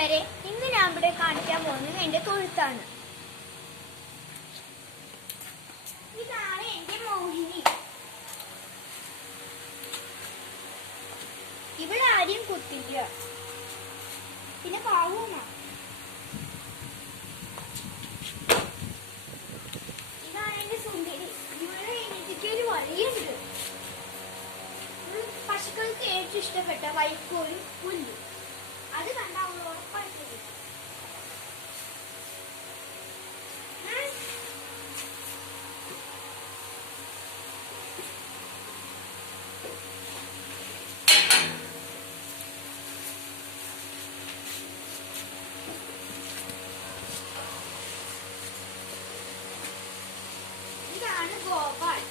കൂട്ടുകാരെ, ഇന്ന് ഞാൻ ഇവിടെ കാണിക്കാൻ പോകുന്നത് എന്റെ തൊഴുത്താണ്. ഇതാണ് എന്റെ മോഹിനി. ഇവിടെ ആരെയും കുത്തില്ല, പിന്നെ പാവൂമാ. ഇതാണ് എന്റെ സുന്ദരി. ഇവിടെ എനിക്ക് ഒരു വഴിയുണ്ട്. പശുക്കൾക്ക് ഏറ്റവും ഇഷ്ടപ്പെട്ട വൈക്കോലും പുല്ലും. അത് കണ്ടാൽ അവൾ ഉറപ്പായിട്ട് കിട്ടും. ഇതാണ് ഗോപാൽ.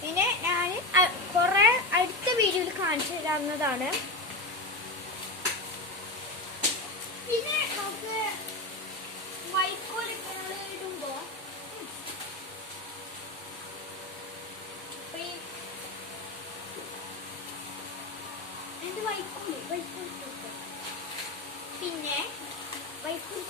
പിന്നെ ഞാൻ കുറെ അടുത്ത വീഡിയോയിൽ കാണിച്ചു തരാവുന്നതാണ്. പിന്നെ നമുക്ക് വൈക്കോൽ ഇടുമ്പോ എന്ത് വൈക്കോൽ പിന്നെ വൈക്കോൽ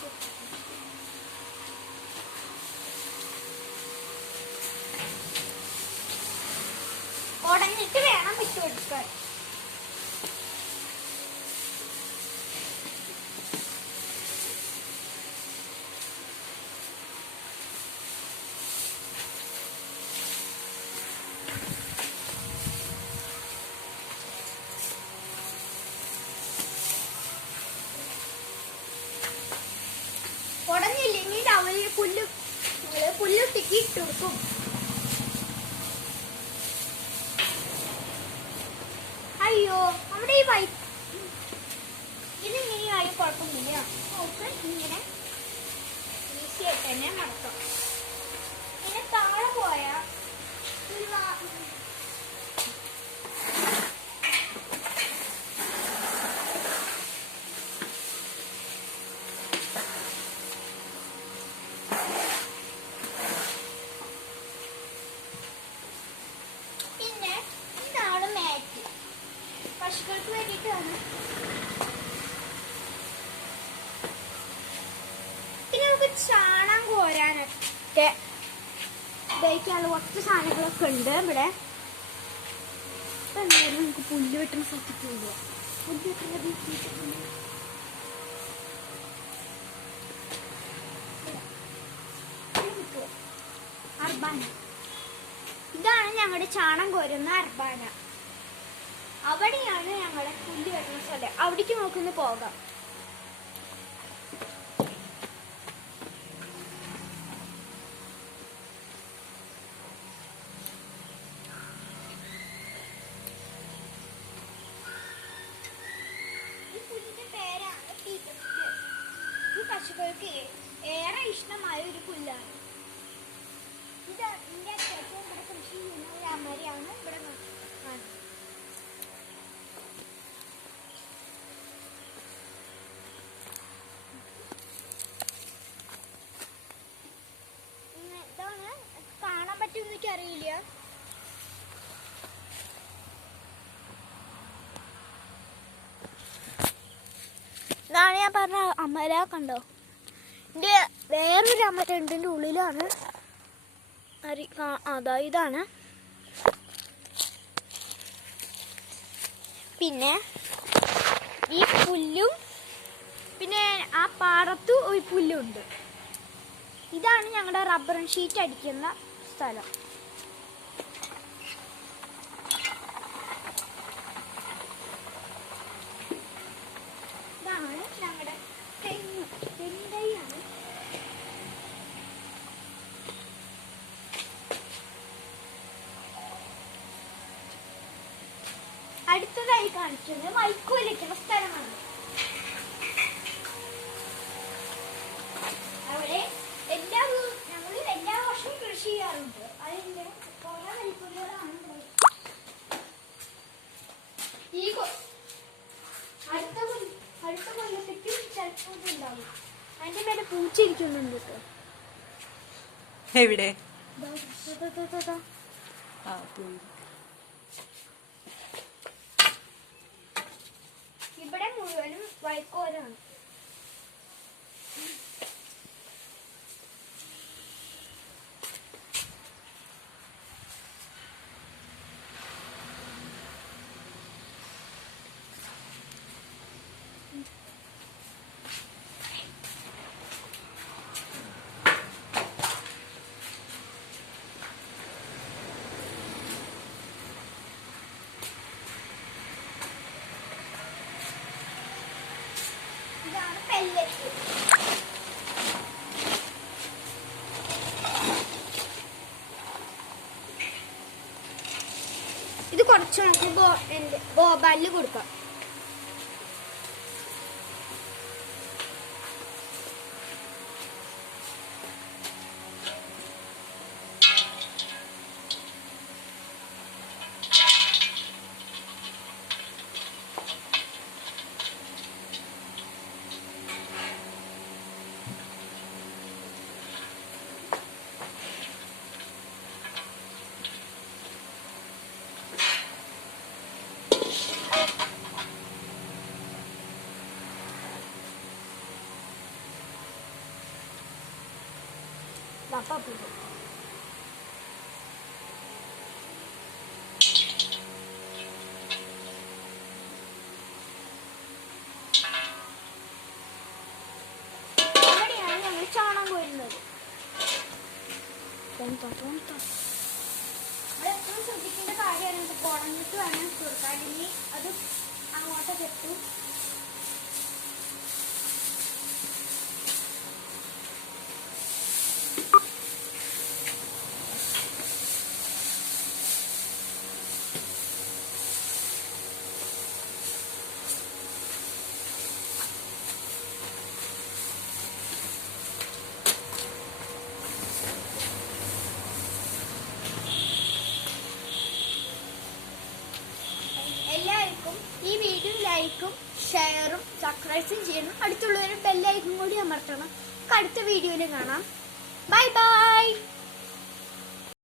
ഉടഞ്ഞിട്ട് വേണം വിട്ടു കൊടുക്കാൻ. ഉടഞ്ഞില്ലെങ്കിൽ അവര് പുല്ലുട്ടിക്ക് ഇട്ട് കൊടുക്കും. അയ്യോ, നമ്മുടെ ഈ ഇതിങ്ങനെയായി കുഴപ്പമില്ല. നമുക്ക് ഇങ്ങനെ ഈസി ആയിട്ട് തന്നെ മടക്കാം. പിന്നെ താഴെ പോയ പിന്നെ ഇതാണ് മാറ്റ്. പശുക്കൾക്ക് വേണ്ടിയിട്ടാണ്. പിന്നെ നമുക്ക് ചാണകം കോരാനൊക്കെ ഉപയോഗിക്കാനുള്ള കുറച്ച് സാധനങ്ങളൊക്കെ ഉണ്ട് ഇവിടെ. എന്തായാലും നമുക്ക് പുല്ല് വെട്ടുന്ന സ്ഥലത്തേക്ക് കൊണ്ടുപോകാം. പുല്ല് വെട്ടുന്ന അർബാന. ഇതാണ് ഞങ്ങളുടെ ചാണകം കോരുന്ന അർബാന. അവിടെയാണ് ഞങ്ങളുടെ പുല്ല് വരുന്ന സ്ഥലം. അവിടേക്ക് നോക്കുന്ന പോകാം. ഈ പുല്ലിന്റെ പേരാണ് പീറ്റർസ്. ഈ പശുക്കൾക്ക് ഏറെ ഇഷ്ടമായ ഒരു പുല്ലാണ്. ഇത് ഇതിന്റെ ഏറ്റവും ഇവിടെ കൃഷി ചെയ്യുന്ന ഒരു അമരയാണ് ഇവിടെ കാണുന്നത്. ഇതാണ് കാണാൻ പറ്റുമെന്ന് എനിക്കറിയില്ല. ഇതാണ് ഞാൻ പറഞ്ഞ അമര. കണ്ടോ, ഇതിന്റെ വേറൊരു അമര ഉണ്ട്. ഇതിന്റെ ഉള്ളിലാണ്. അതാ ഇതാണ്. പിന്നെ ഈ പുല്ലും പിന്നെ ആ പാടത്ത് ഒരു പുല്ലുണ്ട്. ഇതാണ് ഞങ്ങളുടെ റബ്ബർ ഷീറ്റ് അടിക്കുന്ന സ്ഥലം. ഇതാണ് ഞങ്ങളുടെ തെങ്ങാണ്. അടുത്തതായി കാണിക്കുന്നത് വൈക്കോലിരിക്കുന്ന സ്ഥലമാണ്. അവിടെ ഞങ്ങൾ എല്ലാ വർഷവും കൃഷി ചെയ്യാറുണ്ട്. അതിന്റെ കുറെ വൈക്കോലുകളാണ് ഈ അടുത്ത കൊല്ലത്തേക്ക് ചിലപ്പോൾ ഉണ്ടാവും. അതിന്റെ മേലെ പൂച്ചിരിക്കുന്നുണ്ട് കേട്ടോ. എവിടെ? ഇവിടെ മുഴുവനും വൈക്കോലാണ്. ഇതാണ് പെല്ലറ്റ്. ഇത് കുറച്ച് നമുക്ക് ബോബാലിൽ കൊടുക്കാം. ഇവിടെയാണ് ഞങ്ങൾ ചാണകം കോരുന്നത്. എപ്പോഴും ശ്രദ്ധിക്കേണ്ട കാര്യമാണ്. കുടഞ്ഞിട്ട് വേണം കൊടുക്കാൻ. ഇനി അത് അങ്ങോട്ട് കെട്ടും. എല്ലാവർക്കും ഈ വീഡിയോ ലൈക്കും ഷെയറും സബ്സ്ക്രൈബും ചെയ്യണം. അടുത്തുള്ളവരും ബെല്ലൈക്കും കൂടി അമർത്തണം. അടുത്ത വീഡിയോയിൽ കാണാം. Bye bye.